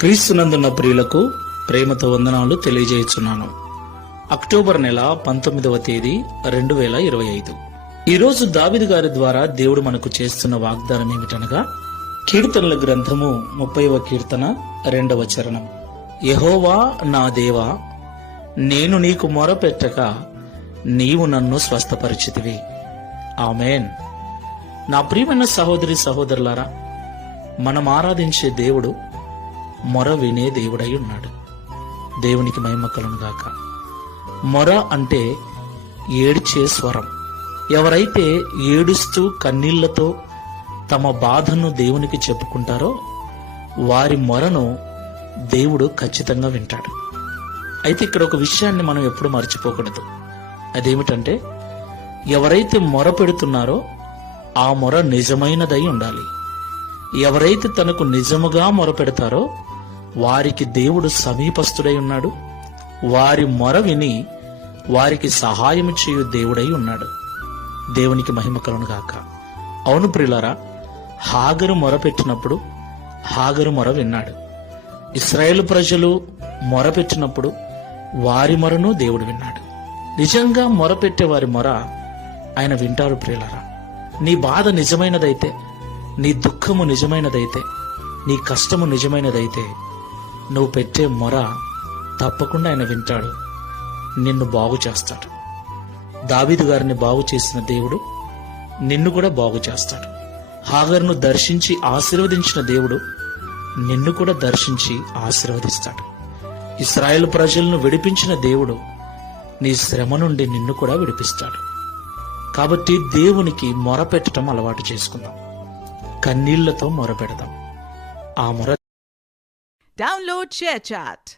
క్రీస్తునందున్న ప్రియులకు ప్రేమతో వందనాలు తెలియజేయుచున్నాను. అక్టోబర్ నెల 19వ తేదీ 2025. ఈరోజు దావీదు గారి ద్వారా దేవుడు మనకు చేస్తున్న వాగ్దానం ఏమిటనగా, కీర్తనల గ్రంథము 30వ కీర్తన 2వ చరణం. యెహోవా నా దేవా, నేను నీకు మొరపెట్టక నీవు నన్ను స్వస్థపరిచితివి. ఆమేన్. నా ప్రియమైన సహోదరి సహోదరులారా, మనం ఆరాధించే దేవుడు మొర వినే దేవుడై ఉన్నాడు. దేవునికి మహిమ కలుగును గాక. మొర అంటే ఏడ్చే స్వరం. ఎవరైతే ఏడుస్తూ కన్నీళ్లతో తమ బాధను దేవునికి చెప్పుకుంటారో వారి మొరను దేవుడు ఖచ్చితంగా వింటాడు. అయితే ఇక్కడ ఒక విషయాన్ని మనం ఎప్పుడు మర్చిపోకూడదు. అదేమిటంటే, ఎవరైతే మొర పెడుతున్నారో ఆ మొర నిజమైనదై ఉండాలి. ఎవరైతే తనకు నిజముగా మొర పెడతారో వారికి దేవుడు సమీపస్తుడై ఉన్నాడు. వారి మొర విని వారికి సహాయం చేయు దేవుడై ఉన్నాడు. దేవునికి మహిమ కలుగును గాక. అవును ప్రియులారా, హాగరు మొర పెట్టినప్పుడు హాగరు మొర విన్నాడు. ఇశ్రాయేలు ప్రజలు మొర పెట్టినప్పుడు వారి మొరను దేవుడు విన్నాడు. నిజంగా మొర పెట్టే వారి మొర ఆయన వింటారు. ప్రియులారా, నీ బాధ నిజమైనదైతే, నీ దుఃఖము నిజమైనదైతే, నీ కష్టము నిజమైనదైతే నువ్వు పెట్టే మొర తప్పకుండా ఆయన వింటాడు, నిన్ను బాగు చేస్తాడు. దావీదు గారిని బాగు చేసిన దేవుడు నిన్ను కూడా బాగు చేస్తాడు. హాగరును దర్శించి ఆశీర్వదించిన దేవుడు నిన్ను కూడా దర్శించి ఆశీర్వదిస్తాడు. ఇశ్రాయేలు ప్రజలను విడిపించిన దేవుడు నీ శ్రమ నుండి నిన్ను కూడా విడిపిస్తాడు. కాబట్టి దేవునికి మొర పెట్టడం అలవాటు చేసుకుందాం. కన్నీళ్లతో మొర పెడదాం. ఆ మొర Download ShareChat.